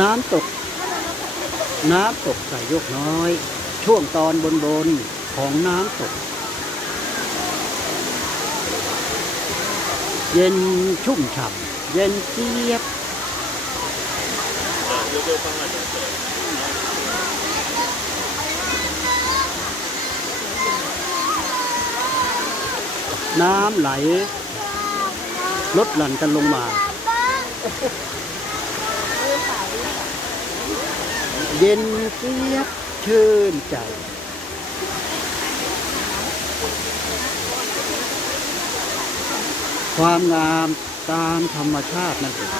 น้ำตก น้ำตกใส่ยกน้อย ช่วงตอนบนบนๆของน้ำตก เย็นชุ่มฉ่ำเย็นเจี๊ยบน้ำไหลลดหลั่นกันลงมา เย็นเจี๊ยบชื่นใจ ความงามตามธรรมชาตินั่นเอง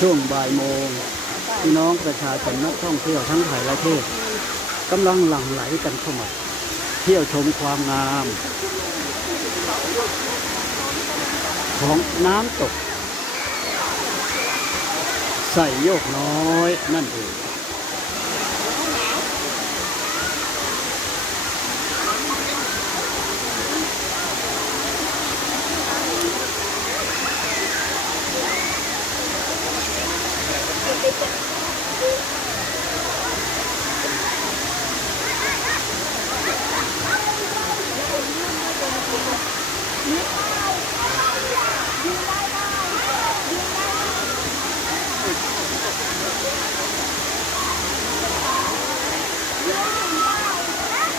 ช่วงบ่ายโมง พี่น้องประชาชนนักท่องเที่ยวทั้งไทยและเทศกำลังหลั่งไหลกันเข้ามาเที่ยวชมความงาม ของน้ำตก ใส่โยกน้อยนั่นเอง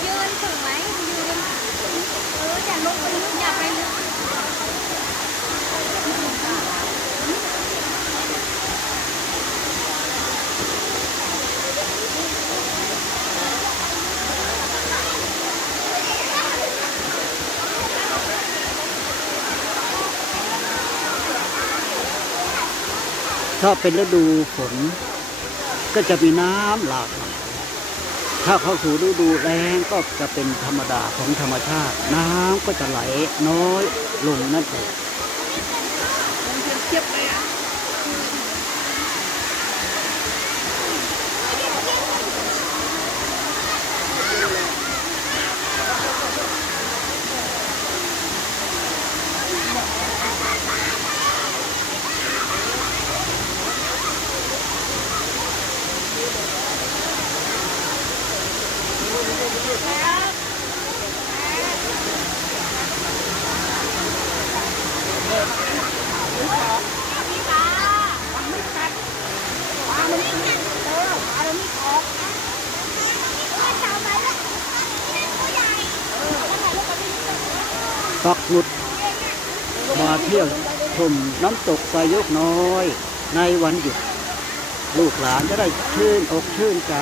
ยืนถึงไหมยืนเอออย่าลงไปลึกอย่าไปลึก ถ้าเป็นฤดูฝนก็จะมีน้ำหลากหลายถ้าเข้าสู่ฤดูแรงก็จะเป็นธรรมดาของธรรมชาติ น้ำก็จะไหลน้อยลงนั่นเอง ปักหมุด มาเที่ยวชมน้ำตกไซยกน้อย ในวันหยุด ลูกหลานจะได้ชื่นอกชื่นใจ